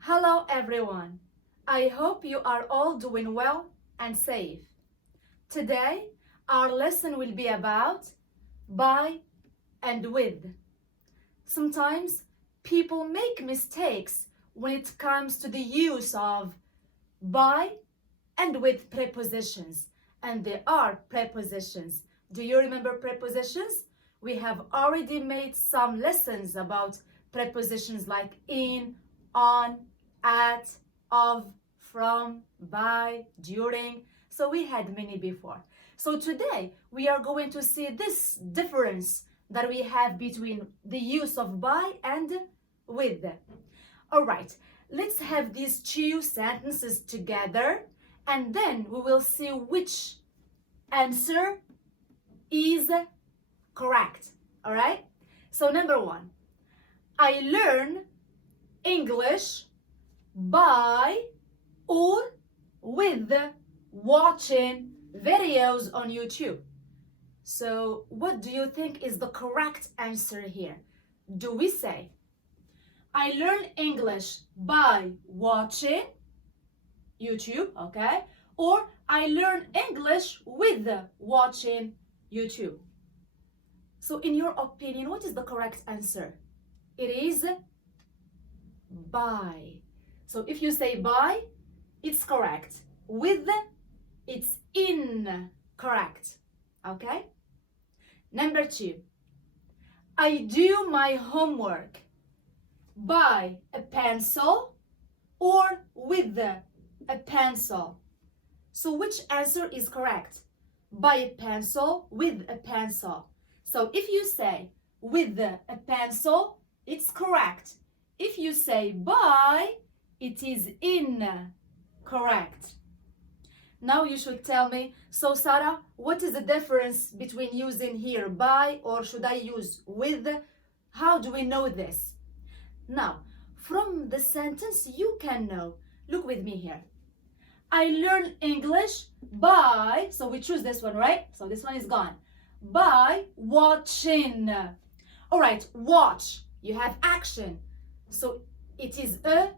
Hello everyone. I hope you are all doing well and safe. Today, our lesson will be about by and with. Sometimes people make mistakes when it comes to the use of by and with prepositions. And there are prepositions. Do you remember prepositions? We have already made some lessons about prepositions like in, on, at, of, from, by, during. So we had many before. So today we are going to see this difference that we have between the use of by and with. All right, let's have these two sentences together and then we will see which answer is correct. All right, so number one, I learn English by or with watching videos on YouTube. So what do you think is the correct answer here? Do we say I learn English by watching YouTube, okay? Or I learn English with watching YouTube? So in your opinion, what is the correct answer? It is by. So if you say by, it's correct. With, it's incorrect. Okay? Number two, I do my homework by a pencil or with a pencil. So which answer is correct? By a pencil, with a pencil. So if you say with a pencil, it's correct. If you say by, it is incorrect. Now you should tell me, so Sara, what is the difference between using here by or should I use with? How do we know this? Now, from the sentence you can know. Look with me here. I learn English by, so we choose this one, right? So this one is gone. By watching. All right, watch. You have action. So it is a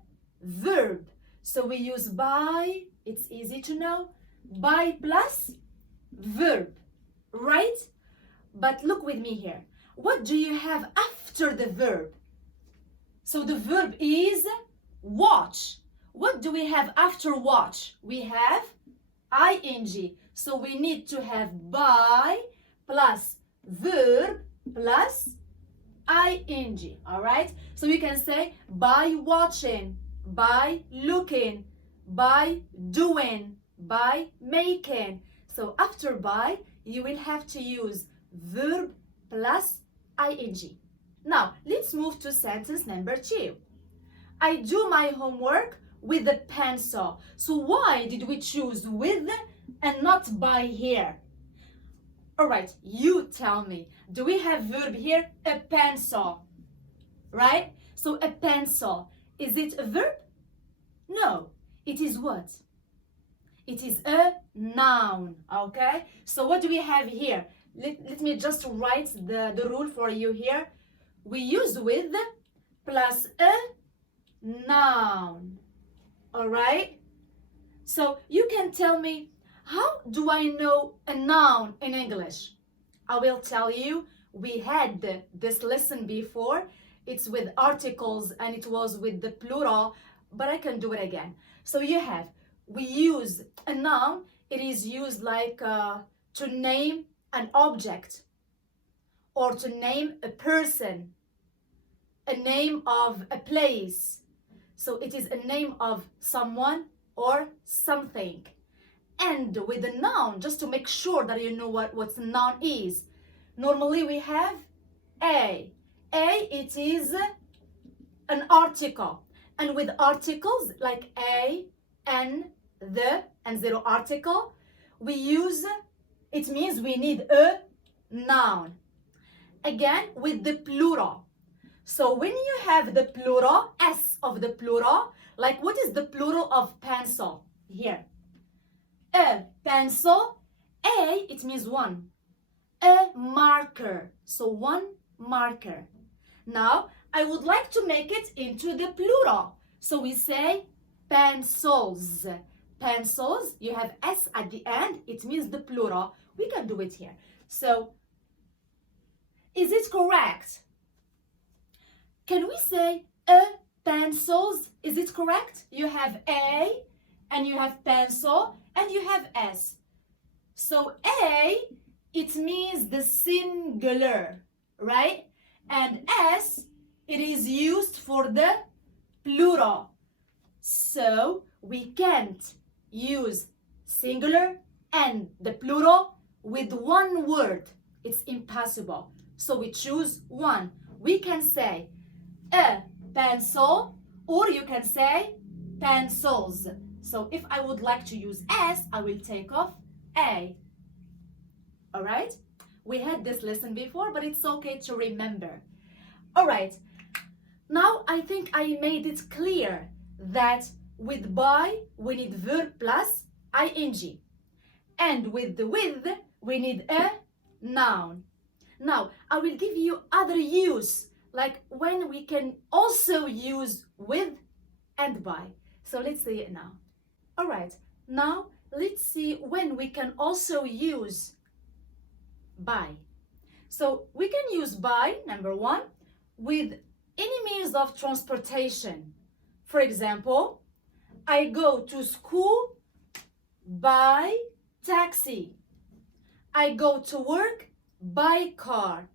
verb. So we use by, it's easy to know. By plus verb, right? But look with me here. What do you have after the verb? So the verb is watch. What do we have after watch? We have ing. So we need to have by plus verb plus ing. All right? So you can say by watching, by looking, by doing, by making. So after by, you will have to use verb plus ing. Now, let's move to sentence number two. I do my homework with a pencil. So why did we choose with and not by here? All right, you tell me. Do we have verb here? A pencil, right? So a pencil, is it a verb? No, it is what? It is a noun, okay? So what do we have here? Let me just write the rule for you here. We use with plus a noun, all right? So you can tell me, how do I know a noun in English? I will tell you, we had this lesson before. It's with articles and it was with the plural, but I can do it again. So you have, we use a noun, it is used like to name an object or to name a person, a name of a place. So it is a name of someone or something. And with a noun, just to make sure that you know what a noun is, normally we have a. It is an article. And with articles like a, an, the, and zero article, we use, it means we need a noun. Again, with the plural. So when you have the plural, S of the plural, like what is the plural of pencil? Here. A pencil, a, it means one. A marker, so one marker. Now, I would like to make it into the plural. So we say pencils. Pencils, you have S at the end, it means the plural. We can do it here. So, is it correct? Can we say pencils? Is it correct? You have A, and you have pencil, and you have S. So A, it means the singular, right? And S, it is used for the plural. So we can't use singular and the plural with one word. It's impossible. So we choose one. We can say a pencil, or you can say pencils. So if I would like to use S, I will take off A. All right? We had this lesson before, but it's okay to remember. All right. Now I think I made it clear that with by, we need verb plus ing. And with the with, we need a noun. Now, I will give you other use, like when we can also use with and by. So let's see it now. All right, now let's see when we can also use by. So we can use by, number one, with any means of transportation. For example, I go to school by taxi. I go to work by car.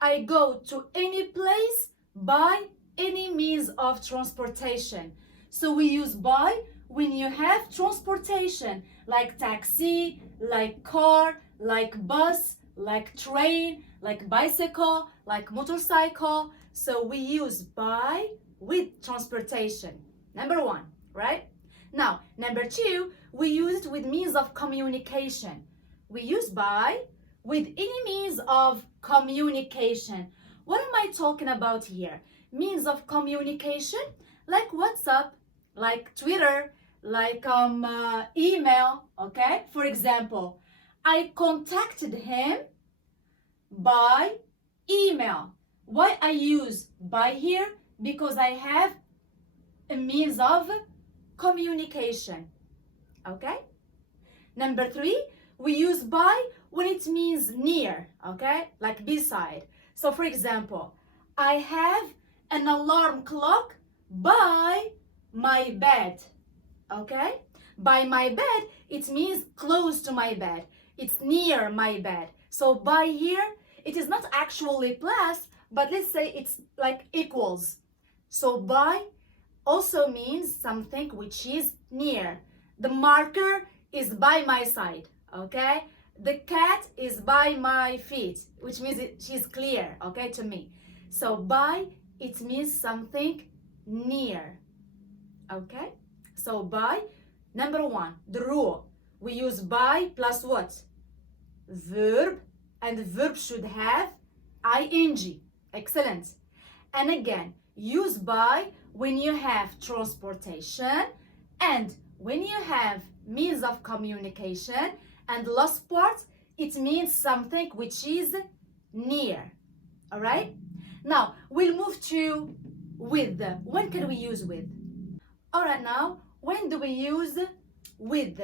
I go to any place by any means of transportation. So we use by when you have transportation, like taxi, like car, like bus, like train, like bicycle, like motorcycle. So we use by with transportation. Number one, right? Now, number two, we use it with means of communication. We use by with any means of communication. What am I talking about here? Means of communication, like WhatsApp, like Twitter, like email, okay? For example, I contacted him by email. Why I use by here? Because I have a means of communication, okay? Number three, we use by when it means near, okay? Like beside. So for example, I have an alarm clock by my bed, okay? By my bed, it means close to my bed. It's near my bed. So by here, it is not actually plus, but let's say it's like equals. So by also means something which is near. The marker is by my side, okay? The cat is by my feet, which means she's clear, okay, to me. So by, it means something near, okay? So by, number one, the rule. We use by plus what? Verb, and the verb should have ing. Excellent. And again, use by when you have transportation and when you have means of communication. And the last part, it means something which is near. All right? Now, we'll move to with. When can we use with? All right, now, when do we use with?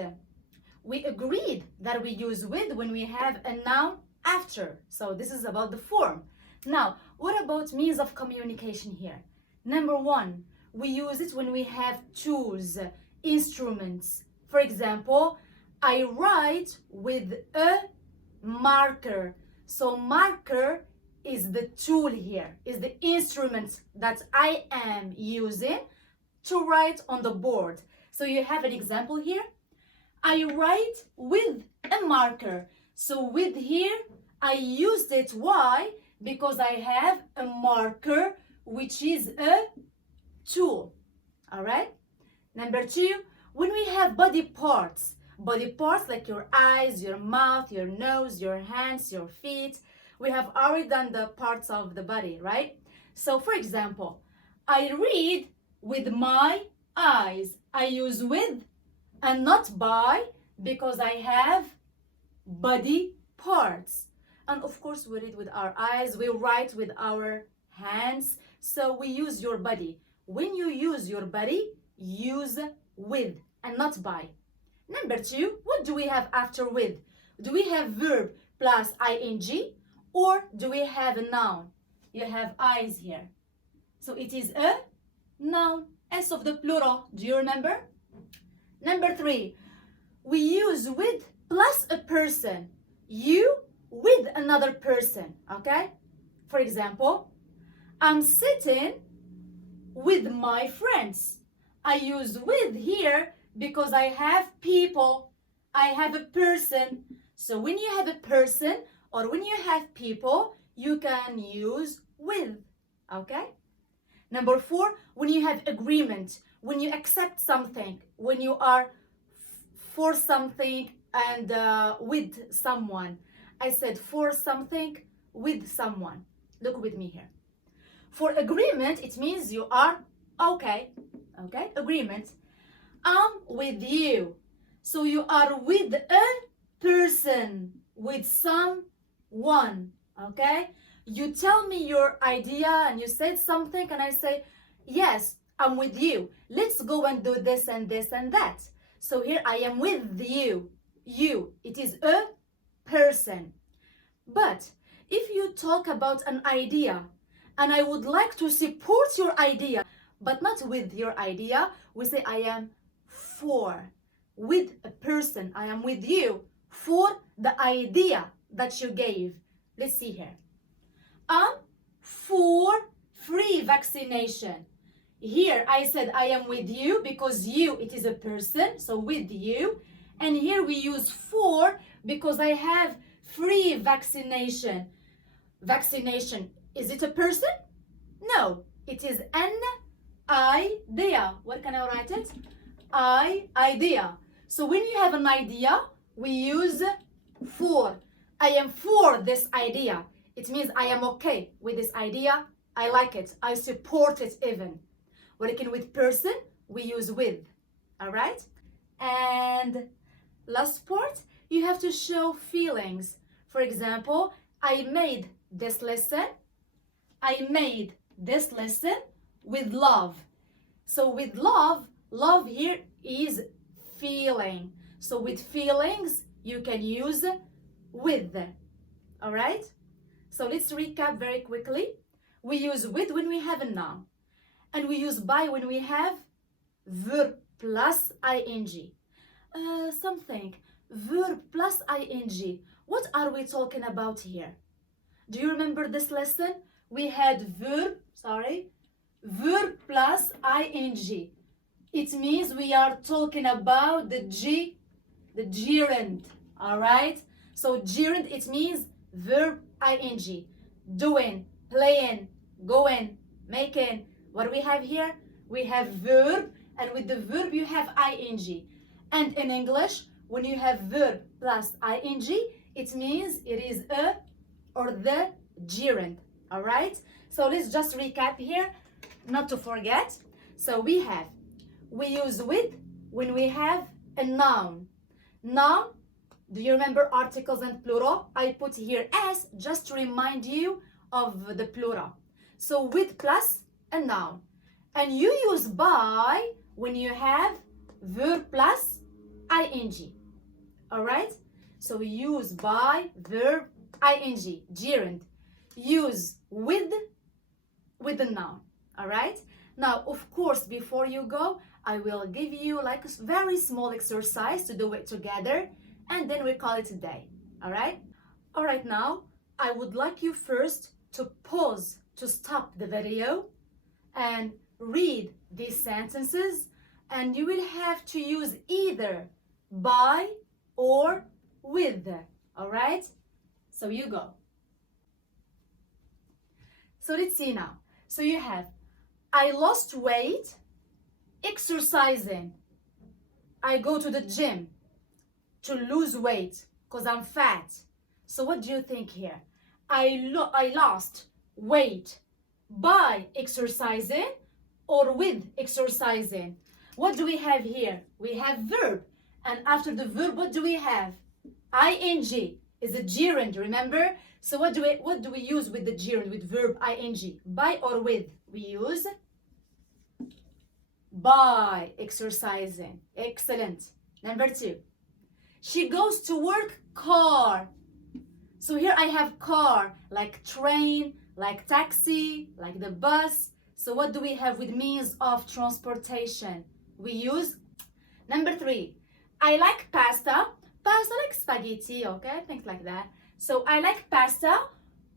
We agreed that we use with when we have a noun after. So this is about the form. Now, what about means of communication here? Number one, we use it when we have tools, instruments. For example, I write with a marker. So marker is the tool here, is the instrument that I am using to write on the board. So you have an example here. I write with a marker. So with here, I used it. Why? Because I have a marker, which is a tool. All right? Number two, when we have body parts like your eyes, your mouth, your nose, your hands, your feet, we have already done the parts of the body, right? So for example, I read with my eyes. I use with and not by because I have body parts. And of course, we read with our eyes, we write with our hands. So we use your body. when you use your body, use with and not by. Number 2, what do we have after with? Do we have verb plus ing or do we have a noun? You have eyes here. So it is a noun, S of the plural. Do you remember? Number 3, we use with plus a person. You with another person, okay? For example, I'm sitting with my friends. I use with here because I have people, I have a person. So when you have a person or when you have people, you can use with, okay? Number 4, when you have agreement, when you accept something, when you are for something and with someone. I said for something with someone. Look with me here. For agreement, it means you are okay. Okay, agreement. I'm with you. So you are with a person, with someone. Okay? You tell me your idea and you said something and I say, yes, I'm with you. Let's go and do this and this and that. So here I am with you. You, it is a person. But if you talk about an idea and I would like to support your idea, but not with your idea, we say I am for. With a person, I am with you for the idea that you gave. Let's see here. I'm for free vaccination. Here I said I am with you because you, it is a person, so with you. And here we use for because I have free vaccination. Vaccination, is it a person? No, it is an idea. What can I write it? Idea. So when you have an idea, we use for. I am for this idea. It means I am okay with this idea. I like it. I support it even. Working with person, we use with. All right? And last part, you have to show feelings. For example, I made this lesson. I made this lesson with love. So with love, love here is feeling. So with feelings, you can use with. All right? So let's recap very quickly. We use with when we have a noun. And we use by when we have verb plus ing. Something. Verb plus ing. What are we talking about here? Do you remember this lesson? We had verb plus ing. It means we are talking about the gerund. All right? So gerund, it means verb ing. Doing, playing, going, making. What do we have here? We have verb, and with the verb you have ing. And in English, when you have verb plus ing, it means it is a or the gerund. All right? So let's just recap here, not to forget. So we use with when we have a noun. Noun, do you remember articles and plural? I put here as just to remind you of the plural. So with plus a noun. And you use by when you have verb plus ing. All right? So use by verb ing, gerund. Use with the noun. All right? Now, of course, before you go, I will give you like a very small exercise to do it together, and then we call it a day. All right? All right, now, I would like you first to pause, to stop the video and read these sentences, and you will have to use either by or with. All right? So you go. So let's see now. So you have, I lost weight exercising. I go to the gym to lose weight because I'm fat. So what do you think here? I lost weight by exercising or with exercising. What do we have here? We have verb. And after the verb, what do we have? ing is a gerund, remember? So what do we use with the gerund, with verb ing? By or with? We use by exercising. Excellent. Number 2. She goes to work car. So here I have car, like train, like taxi, like the bus. So what do we have with means of transportation? We use. Number 3. I like pasta. Pasta like spaghetti, okay? Things like that. So I like pasta,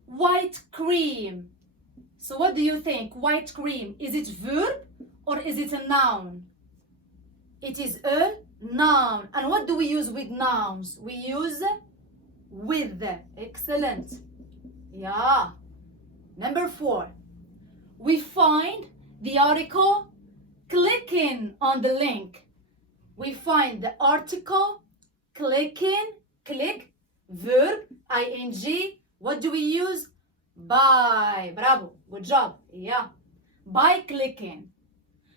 white cream. So what do you think? White cream, is it verb or is it a noun? It is a noun. And what do we use with nouns? We use with. Excellent. Yeah. Number 4. We find the article clicking on the link. We find the article clicking, click, verb, ing. What do we use? By. Bravo. Good job. Yeah. By clicking.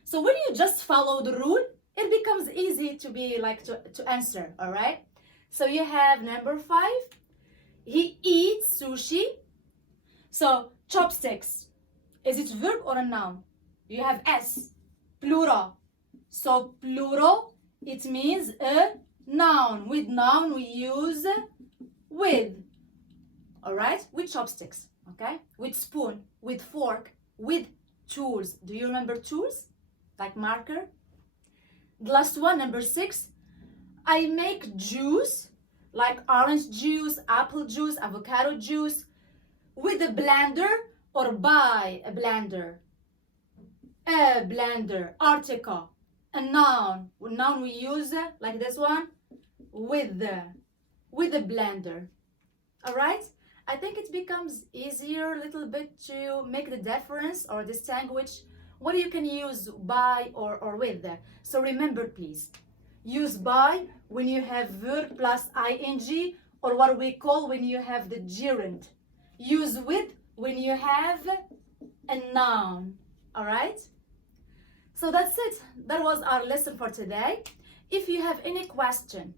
So when you just follow the rule, it becomes easy to be like to answer. All right. So you have number 5. He eats sushi. So chopsticks. Is it verb or a noun? You have S. Plural. So plural, it means a noun. With noun we use with. All right. With chopsticks. Okay. With spoon. With fork. With tools. Do you remember tools? Like marker. The last one, number 6. I make juice, like orange juice, apple juice, avocado juice, with a blender or by a blender. A blender, article, a noun. Noun we use like this one, with a blender. All right. I think it becomes easier a little bit to make the difference or distinguish what you can use by or with. So remember, please, use by when you have verb plus ing, or what we call when you have the gerund. Use with when you have a noun. All right? So that's it. That was our lesson for today. If you have any question,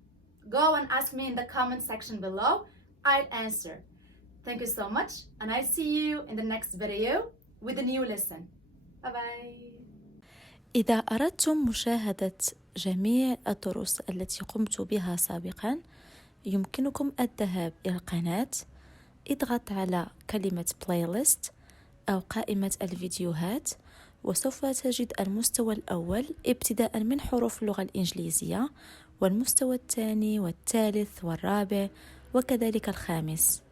go and ask me in the comment section below. I'll answer. Thank you so much, and I see you in the next video with a new lesson. باي باي. إذا أردتم مشاهدة جميع الدروس التي قمت بها سابقا، يمكنكم الذهاب إلى القناة، اضغط على كلمة playlist أو قائمة الفيديوهات، وسوف تجد المستوى الأول ابتداء من حروف اللغة الإنجليزية، والمستوى الثاني والثالث والرابع وكذلك الخامس.